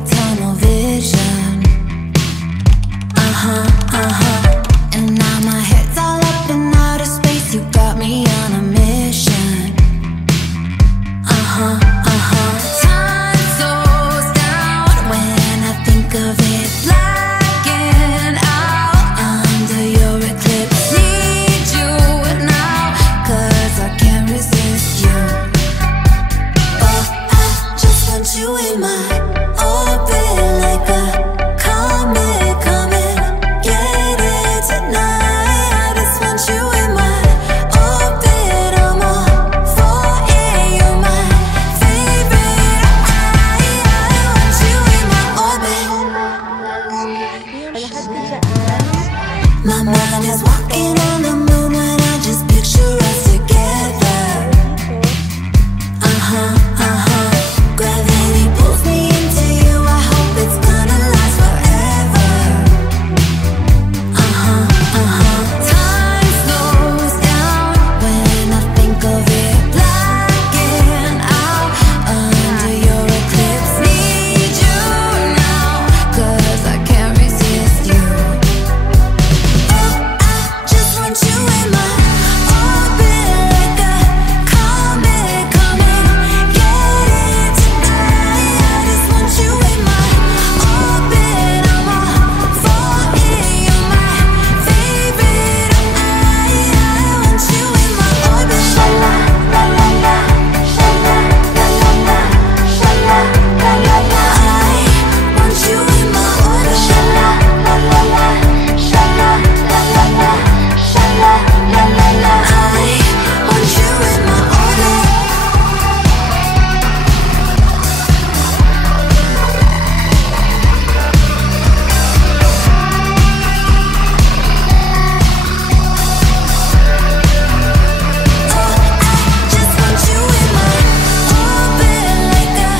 got tunnel vision. And now my head's all up in outer space. You got me on a mission. Time slows down when I think of it. Blacking out under your eclipse. Need you now, 'cause I can't resist you. Oh, I just want you in my orbit like a comet coming. Get it tonight. I just want you in my orbit. I'm all for it. You're my favorite. I want you in my orbit. My mind is walking on the moon when I just picture us together. Gravity pulls me into you. I hope it's gonna last forever. Time slows down when I think of it. Blacking out under your eclipse. Need you now, 'cause I can't resist you. Oh, I just want you in my orbit like a comet coming. Get it tonight. I just want you in my orbit. I'm all for it. You're my favorite. I want you in my orbit. Shala la la la, shala la la la, shala la la la. I want you in my orbit. Shala la la la, shala la la la, shala la la la. I want you in my orbit. Just want you in my orbit like a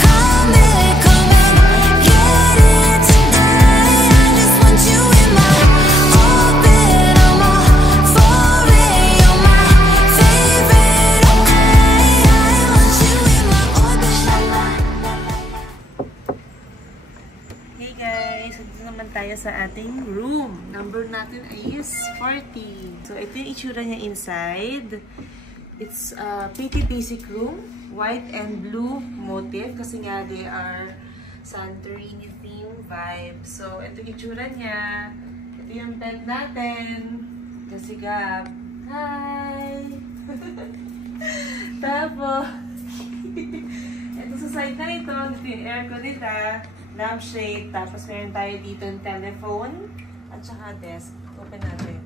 comet coming. Get it tonight. I just want you in my orbit. I'm all for it. You're my favorite. I want you in my orbit. Hey guys! Dito naman tayo sa ating room. Number natin ay is 40. So, ito yung itsura niya inside. It's a pretty basic room. White and blue motif. Kasi nga, they are Santorini theme vibe. So, ito yung itsura niya. Ito yung bed natin. Kasi Gab. Hi! Tapos, ito sa side na ito, dito yung aircon nila, lampshade, tapos meron tayo dito yung telephone, at saka desk. Open natin.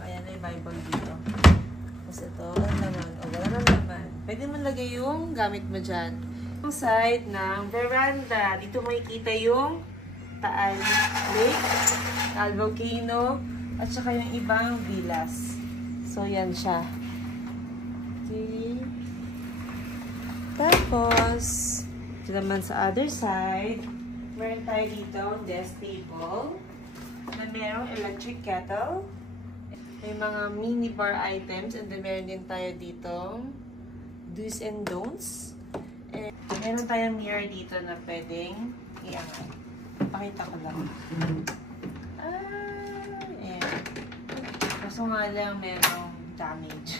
Ayan na yung Bible dito. Tapos ito, wala naman. Wala naman. Pwede mo lagay yung gamit mo dyan. Yung side ng veranda. Dito mo makikita yung Taal Lake, Taal Volcano, at saka yung ibang villas. So, yan siya. Okay. Tapos, ito naman sa other side, meron tayo dito desk table na merong electric kettle. May mga mini bar items, and then meron din tayo dito do's and don'ts. And meron tayong mirror dito na pwedeng iangat. Pakita ko lang. Ayan. Kaso nga lang merong damage.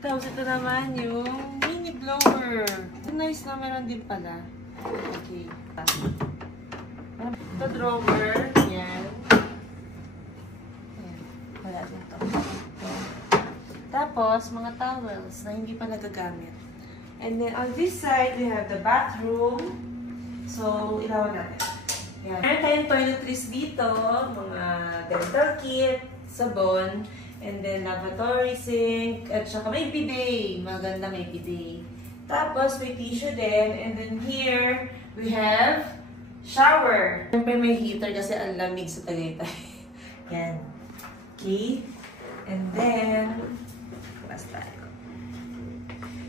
Tapos ito naman yung mini blower. Nice na, meron din pala. Okay. Ito drawer. Yan. Ayan. Wala din to. Tapos, mga towels na hindi pa nagagamit. And then, on this side, we have the bathroom. So, ilawan natin. Ayan. Meron tayong toiletries dito. Mga dental kit, sabon, and then lavatory sink, at saka may bidet. Maganda may bidet. Tapos, may tissue din. And then here, we have shower. Siyempre may heater kasi ang lamig sa Tagaytay. Yan. Okay. And then, bukas tayo.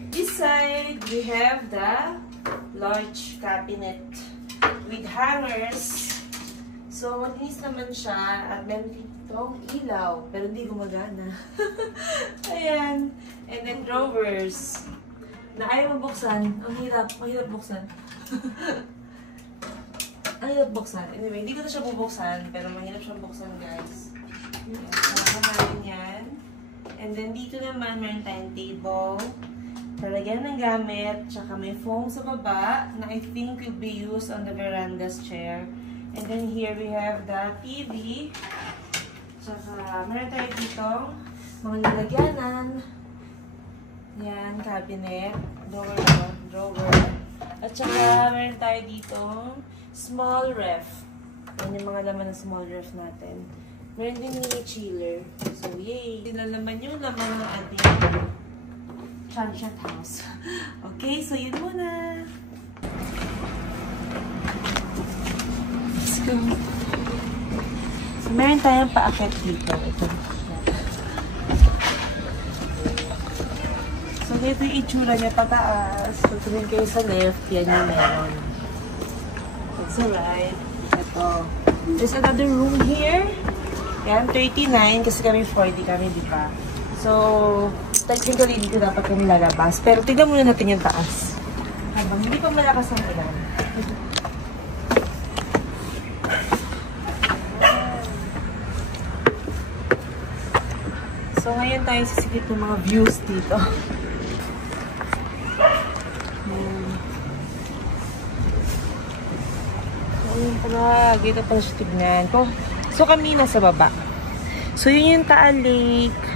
This side, we have the large cabinet with hangers. So, malinis naman siya at meron ditong ilaw, pero hindi gumagana. Ayan. And then drawers na ayaw mabuksan. Ang hirap buksan. Ang hirap buksan. Anyway, hindi ko na siya bubuksan, pero mahirap siyang buksan, guys. Nakamarin yan. And then, dito naman, meron tayong table. Talagyan ng gamit, tsaka may foam sa baba na I think will be used on the veranda's chair. And then here we have the TV. Tsaka meron tayo dito mga nilagyanan. Yan, cabinet, drawer. At saka meron tayo dito small ref. Yan yung mga laman ng small ref natin. Meron din mini chiller. So yay! Nilalaman yung laman ng ating Chan-chan house. Okay, so yun muna. Let's go. So, meron tayong paakyat dito. Ito. So, ito yung itsura niya pataas. Pag tumingin kayo sa left, yan yung meron. That's alright. Ito. There's another room here. Yan, 39 kasi kami 40 kami, di ba? So, technically, dito dapat kami lalabas. Pero tignan muna natin yung taas. Habang hindi pa malakas ang ulan. So, ngayon tayo sisigit ng mga views dito. Ayun pala. Dito pala siya tignan ko. So, kami nasa baba. So, yun yung Taal Lake.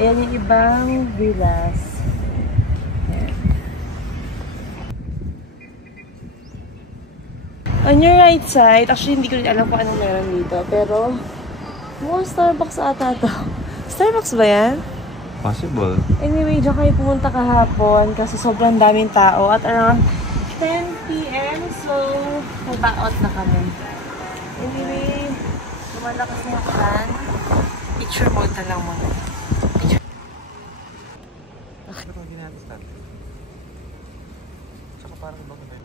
Ayan yung ibang villas. Ayan. On your right side, actually hindi ko rin alam kung anong meron dito, pero Starbucks ata to. Starbucks ba yan? Possible. Anyway, dyan kayo pumunta kahapon kasi sobrang daming tao at around 10 PM, so nag-out na kami. Anyway, lumalakas na yung fan. Picture mode na lang muna. Ano ginagawa natin? Saka parang bago na yun.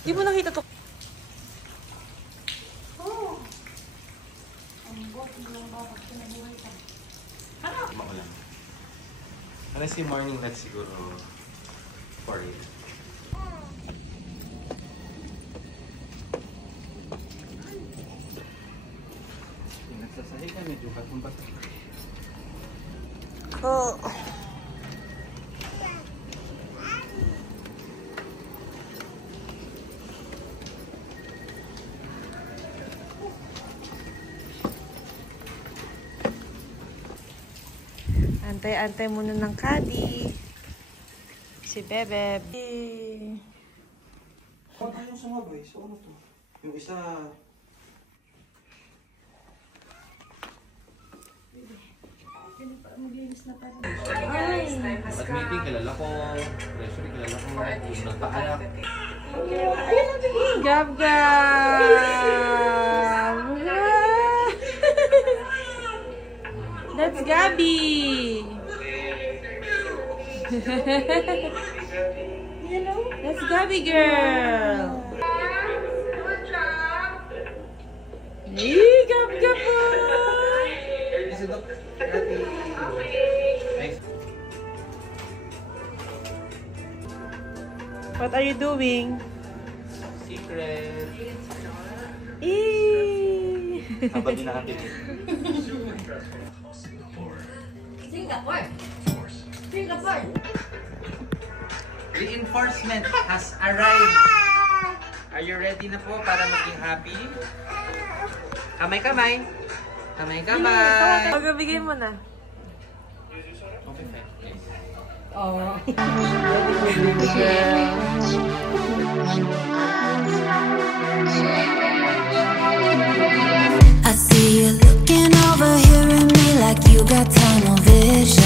Di mo nakita to. Makulang. Unless yung morning light siguro 4 8. Nagsasahi ka, medyo katumpas. Oh. Antay-antay muna ng Kadi. Si Bebeb. Huwag tayong sumabay. So ano to? Yung isa... Admitting, kilala ko. Treasury, kilala ko. Yung nagpaanak. Gab-gab! That's Gabby! That's Gabby girl! Hey, Gab-gab boy! What are you doing? Secret. Eee! Habang dinakatitin. Singapore. Singapore. Reinforcement has arrived. Are you ready na po para maging happy? Kamay-kamay. Kamay-kamay. Magbibigay mo na. Okay, fine. Yes. Oh. I see you looking over here at me like you got tunnel vision.